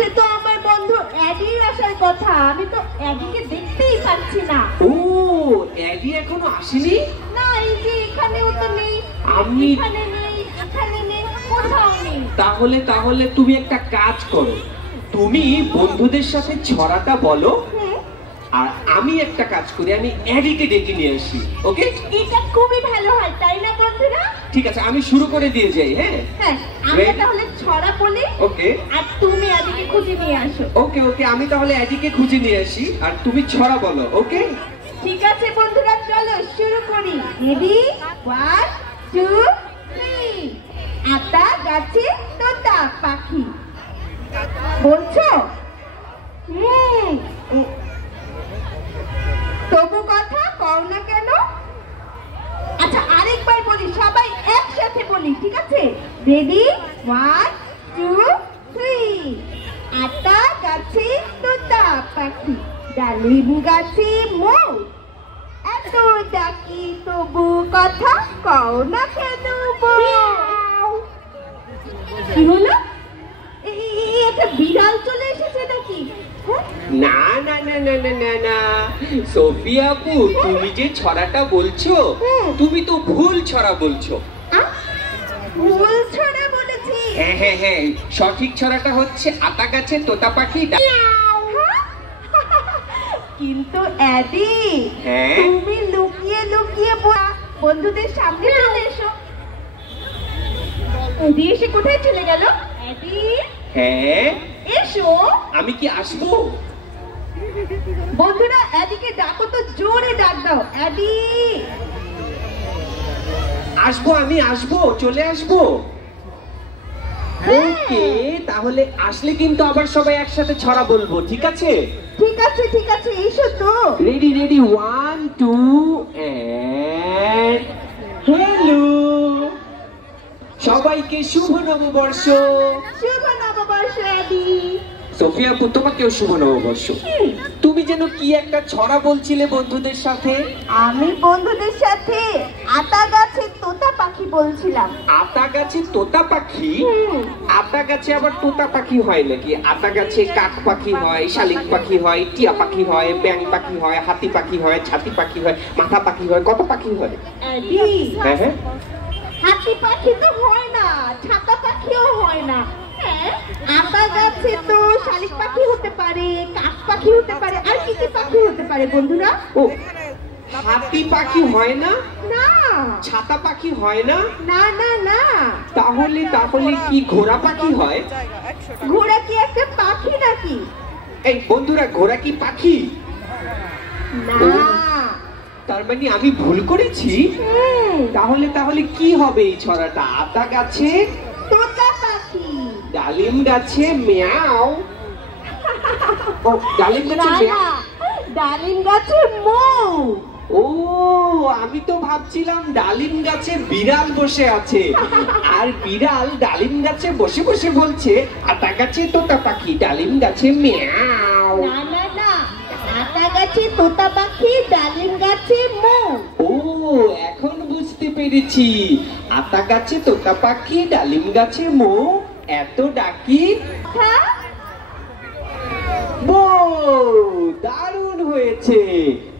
আজকে তো আমার বন্ধু অ্যাডির আসার কথা, আমি তো অ্যাডিকে দেখতেই পাচ্ছি না। ও, অ্যাডি এখনো আসেনি? না, এই যে এখানেও তো নেই, আমি এখানে নেই, এখানে নেই, কোথাও নেই। তাহলে তুমি একটা কাজ করো, তুমি বন্ধুদের সাথে ছড়াটা বলো, আর আমি একটা কাজ করি, আমি অ্যাডিকে ডেকে নিয়ে আসি। ওকে, এটা খুবই ভালো হয়, তাই না বন্ধুরা? ঠিক আছে, আমি শুরু করে দিয়ে যাই। হ্যাঁ হ্যাঁ, আমরা তাহলে ছড়া বলি। ওকে, আর তুমি অ্যাডিকে খুঁজে নিয়ে আসো। ওকে ওকে, আমি তাহলে অ্যাডিকে খুঁজে নিয়ে আসি আর তুমি ছড়া বলো। ওকে, ঠিক আছে বন্ধুরা, চলো শুরু করি। রেডি, 1 2 3। আতা গাছে তোতা পাখি। বলছো? তবু কথা কও না কেন? আচ্ছা, আরেকবার বলি, সবাই একসাথে বলি, ঠিক আছে? রেডি, 1 2 3। আতা গাছে তোতা পাখি, ডালিম গাছে মৌ, এত ডাকি তবু কথা কও না কেন? কি হলো? একটা বিড়াল চলে এসেছে নাকি? না না না না না না না, সোফিয়া আপু, তুমি যে ছড়াটা বলছো, তুমি তো ভুল ছড়া বলছো। ভুল ছড়া বলেছি? হ্যাঁ হ্যাঁ হ্যাঁ, সঠিক ছড়াটা হচ্ছে আতা গাছে তোতা পাখি। কিন্তু অ্যাডি, তুমি লুকিয়ে লুকিয়ে বন্ধুদের সামনে চলে এসো। অ্যাডি এসে কোথায় চলে গেল? অ্যাডি, হ্যাঁ এসো। আমি কি আসবো? বন্ধুরা, অ্যাডিকে ডাকো তো, জোরে ডাক দাও, অ্যাডি। আসবো, আমি আসবো, চলে আসবো। ওকে, তাহলে আসলে কিন্তু আবার সবাই একসাথে ছড়া বলবো, ঠিক আছে? ঠিক আছে ঠিক আছে, এসো তো। রেডি রেডি, 1 2 এন্ড হ্যালো, সবাইকে শুভ নববর্ষ। শুভ নববর্ষ অ্যাডি। সোফিয়া আপু, তোমাকেও শুভ নববর্ষ। তুমি যেন কি একটা ছড়া বলছিলে বন্ধুদের সাথে? আমি বন্ধুদের সাথে আতা গাছে তোতা পাখি বলছিলাম। আতা গাছে তোতা পাখি? আতা গাছে আবার তোতা পাখি হয় নাকি? আতা গাছে কাক পাখি হয়, শালিক পাখি হয়, টিয়া পাখি হয়, ব্যাং পাখি হয়, হাতি পাখি হয়, ছাতি পাখি হয়, মাথা পাখি হয়, কত পাখি হয়? হ্যাঁ হ্যাঁ, হাতি পাখি তো হয় না, ছাতা পাখিও হয় না। আতা গাছে তো শালিক পাখি হতে পারে, কাক পাখি হতে পারে, আর কি কি পাখি হতে পারে বন্ধুরা? ও, হাতি পাখি হয় না? না। ছাতা পাখি হয় না? না না না। তাহলে কি ঘোড়া পাখি হয়? ঘোড়া কি একটা পাখি নাকি? এই বন্ধুরা, ঘোড়া কি পাখি? না। তার মানে আমি ভুল করেছি। তাহলে কি হবে এই ছড়াটা? আতা গাছে তোতা পাখি, ডালিম গাছে মিয়াও। ও, ডালিম গাছে মিয়াও, ডালিম গাছে মৌ। ও, আমি তো ভাবছিলাম ডালিম গাছে বিড়াল বসে আছে, আর বিড়াল ডালিম গাছে বসে বসে বলছে আতা গাছে তোতা পাখি, ডালিম গাছে মিয়াও। না না না, আতা গাছে তোতা পাখি, ডালিম গাছে মৌ। ও, এখন বুঝতে পেরেছি, আতা গাছে তোতা পাখি, ডালিম গাছে মৌ, এত ডাকি। দারুণ হয়েছে।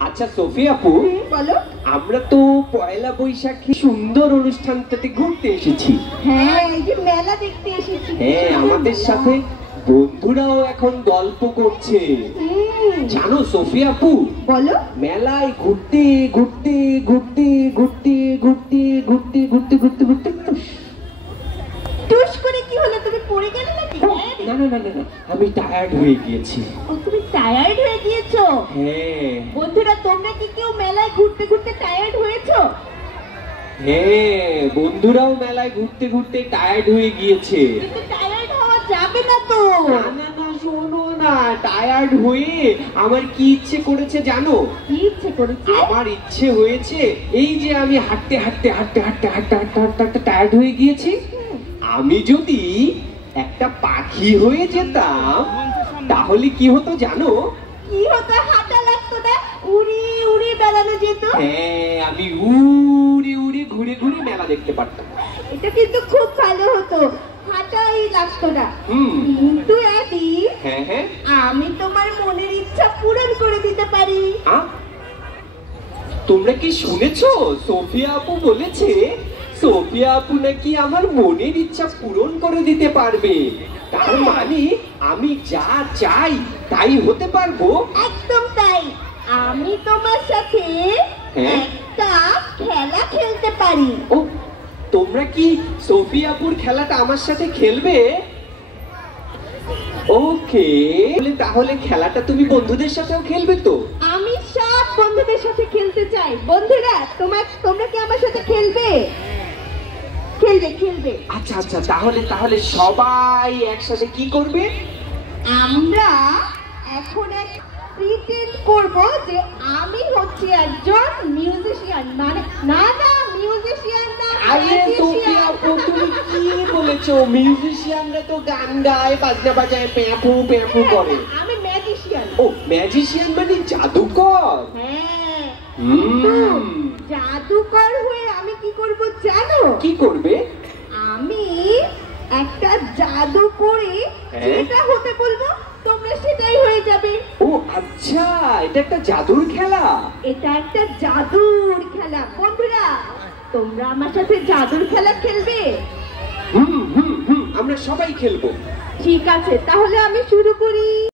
আচ্ছা সোফিয়া আপু, বলো। আমরা তো পয়লা বৈশাখী সুন্দর অনুষ্ঠানটাতে ঘুরতে এসেছি। হ্যাঁ, এই যে মেলা দেখতে এসেছি। হ্যাঁ, আমাদের সাথে বন্ধুরাও এখন গল্প করছে। জানো সোফিয়া আপু, বলো। মেলায় ঘুরতে ঘুরতে ঘুরতে ঘুরতে ঘুরতে ঘুরতে ঘুরতে ঘুরতে ঘুরতে টুস করে কি হলো? তুমি পড়ে গেলে নাকি? না না না না, আমি টায়ার্ড হয়ে গিয়েছি। ও, তুমি টায়ার্ড হয়ে গিয়েছো? হ্যাঁ। বন্ধুরা, তোমরা কি কেউ মেলায় ঘুরতে ঘুরতে টায়ার্ড হয়েছো? হ্যাঁ, বন্ধুরাও মেলায় ঘুরতে ঘুরতে টায়ার্ড হয়ে গিয়েছে। কিন্তু টায়ার্ড হওয়া যাবে না তো। না না না, শোনো না, টায়ার্ড হয়ে আমার কি ইচ্ছে করেছে জানো? কি ইচ্ছে করেছে? আমার ইচ্ছে হয়েছে, এই যে আমি হাঁটতে হাঁটতে হাঁটতে হাঁটতে হাঁটতে হাঁটতে হাঁটতে হাঁটতে টায়ার্ড হয়ে গিয়েছি, আমি যদি একটা পাখি হয়ে যেতাম তাহলে কি হতো জানো? কি হতো? হাঁটা লাগতো না, উড়ি উড়ি বেড়ানো যেত। হ্যাঁ, আমি উড়ে উড়ে ঘুরে ঘুরে মেলা দেখতে পারতাম। এটা কিন্তু খুব ভালো হতো, হাঁটাই লাগতো না। কিন্তু অ্যাডি, হ্যাঁ আমি তোমার মনের ইচ্ছা পূরণ করে দিতে পারি। তোমরা কি শুনেছো? সোফিয়া আপু বলেছে সোফিয়া আপু নাকি আমার মনের ইচ্ছা পূরণ করে দিতে পারবে। তার মানে আমি যা চাই তাই হতে পারবো? একদম তাই। আমি তোমার সাথে হ্যাঁ? একটা খেলা খেলতে পারি। ও, তোমরা কি সোফিয়া আপুর খেলাটা আমার সাথে খেলবে? ওকে, তাহলে খেলাটা তুমি বন্ধুদের সাথেও খেলবে তো? আমি সব বন্ধুদের সাথে খেলতে চাই। বন্ধুরা তোমরা কি আমার সাথে খেলবে? খেলবে। আচ্ছা আচ্ছা, তাহলে সবাই একসাথে কি করবে? আমরা এখন এক প্রিটেন্ড করব যে আমি হচ্ছে একজন মিউজিশিয়ান। মানে না মিউজিশিয়ান না, আরে সোফিয়া আপু তুমি কি বলেছো? মিউজিশিয়ানরা তো গান গায়, বাজনা বাজায়, প্যাপু প্যাপু করে। আমি ম্যাজিশিয়ান। ও, ম্যাজিশিয়ান মানে জাদুকর? হ্যাঁ। হুম, জাদুকর হয়ে আমি কি করব জানো? কি করবে? আমি একটা জাদু করে যেটা হতে বলবো তোমরা সেটাই হয়ে যাবে। ও আচ্ছা, এটা একটা জাদুর খেলা। এটা একটা জাদুর খেলা। বন্ধুরা তোমরা আমার সাথে জাদুর খেলা খেলবে? আমরা সবাই খেলবো। ঠিক আছে, তাহলে আমি শুরু করি।